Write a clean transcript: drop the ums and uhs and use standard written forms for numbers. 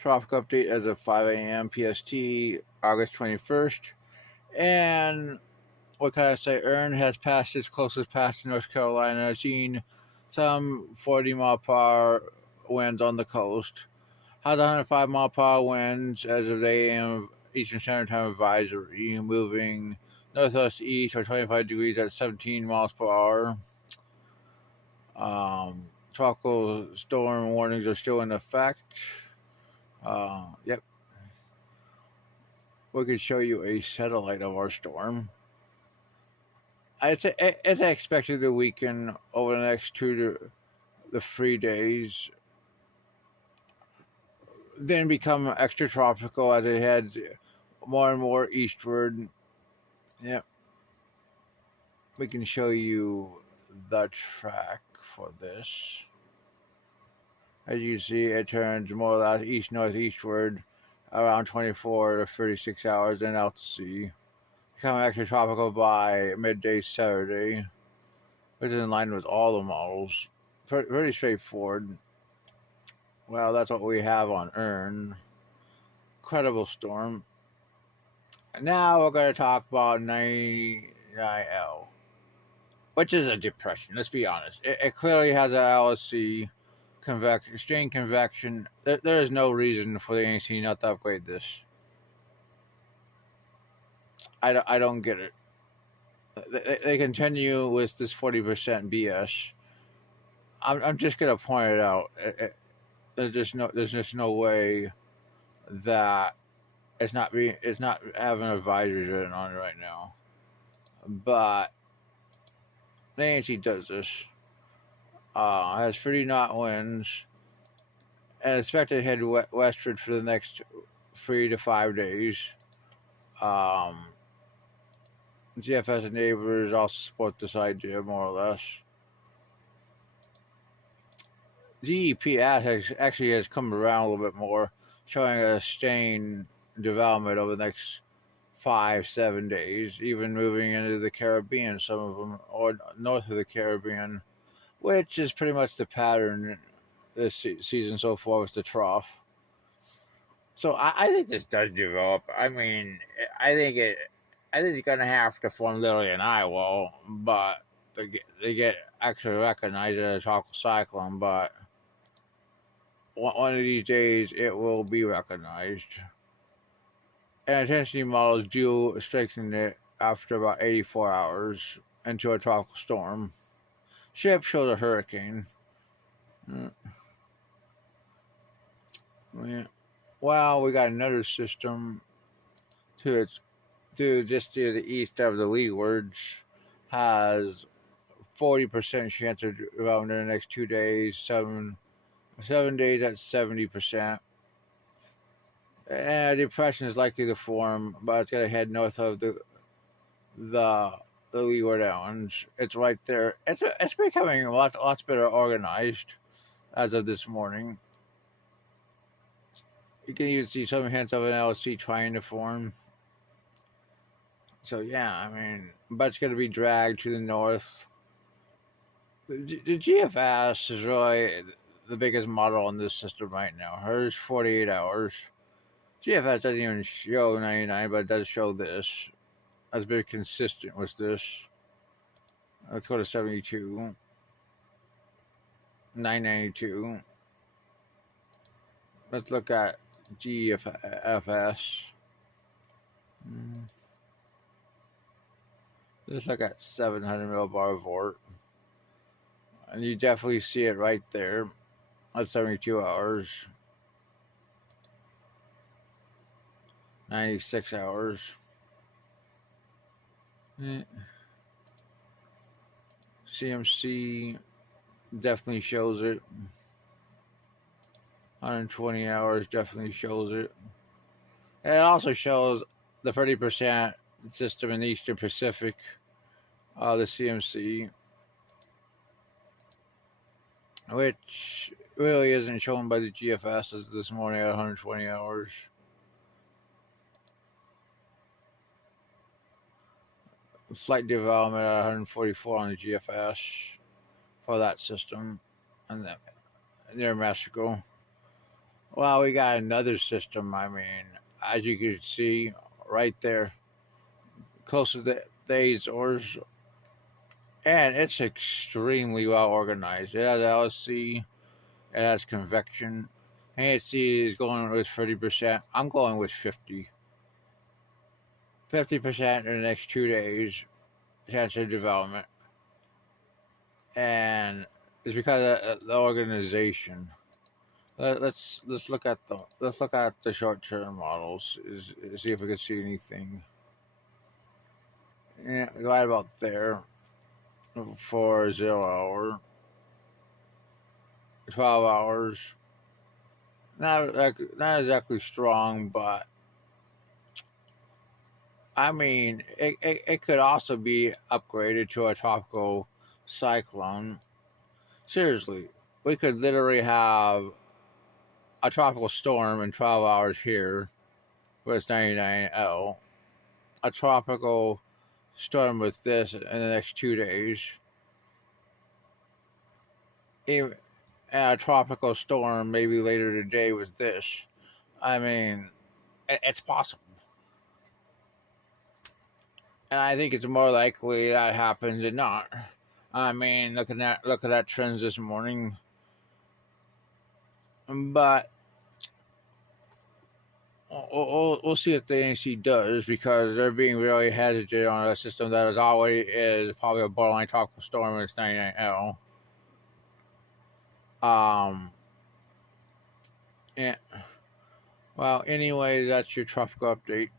Traffic update as of 5 a.m. PST, August 21st. And what can I say? Erin has passed its closest pass to North Carolina, seen some 40 mile per hour winds on the coast. Has 105 mile per hour winds as of the AM Eastern Standard Time advisory, moving northwest east or 25 degrees at 17 miles per hour. Tropical storm warnings are still in effect. Yep. We could show you a satellite of our storm. It's expected to weaken over the next 2 to 3 days, then become extra tropical as it heads more and more eastward. Yep. We can show you the track for this. As you see, it turns more or less east-northeastward around 24 to 36 hours, then out to sea. Becoming extra tropical by midday Saturday, which is in line with all the models. Pretty straightforward. Well, that's what we have on Erin. Incredible storm. Now we're going to talk about 99L, which is a depression. Let's be honest. It clearly has an LSC strain convection. There is no reason for the ANC not to upgrade this. I don't get it. They continue with this 40% BS. I'm just gonna point it out. There's just no way that it's not having advisories written on it right now. But the ANC does this. Has 30 knot winds and expected to head westward for the next 3 to 5 days. GFS and neighbors also support this idea, more or less. GEPS actually has come around a little bit more, showing a sustained development over the next 5-7 days, even moving into the Caribbean, some of them, or north of the Caribbean, which is pretty much the pattern this season so far with the trough. So I think this does develop. I mean, I think it's gonna have to form literally an eye wall, but they get actually recognized as a tropical cyclone. But one of these days, it will be recognized. And intensity models do strengthen it after about 84 hours into a tropical storm. Ship shows a hurricane. Well, we got another system to just to the east of the leewards, has 40% chance of developing in the next 2 days, 7 days at 70%. And depression is likely to form, but it's going to head north of the Leeward Islands. It's right there. It's becoming lots better organized as of this morning. You can even see some hints of an LC trying to form. So yeah, I mean, but it's going to be dragged to the north. The GFS is really the biggest model on this system right now. Hers 48 hours. GFS doesn't even show 99, but it does show this. That's very consistent with this. Let's go to 72. 992. Let's look at GFS. Let's look at 700 millibar volt. And you definitely see it right there. That's 72 hours. 96 hours. CMC definitely shows it. 120 hours definitely shows it. And it also shows the 30% system in the Eastern Pacific, the CMC, which really isn't shown by the GFS this morning at 120 hours. Slight development at 144 on the GFS. for that system, and then near Mexico. Well, we got another system. I mean, as you can see right there, close to the Azores, and it's extremely well organized. It has LSC, it has convection. ASC is going with 30%. I'm going with 50% in the next 2 days chance of development, and it's because of the organization. Let's look at the short term models. See if we can see anything. Yeah, right about there for 0 hour, 12 hours. Not exactly strong, but I mean, it could also be upgraded to a tropical cyclone. Seriously, we could literally have a tropical storm in 12 hours here with 99L, a tropical storm with this in the next 2 days, even, and a tropical storm maybe later today with this. I mean, it's possible. And I think it's more likely that happens than not. I mean, look at that trends this morning. But we'll see if the ANC does, because they're being really hesitant on a system that is already is probably a borderline tropical storm and it's 99L. Yeah. Well, anyway, that's your tropical update.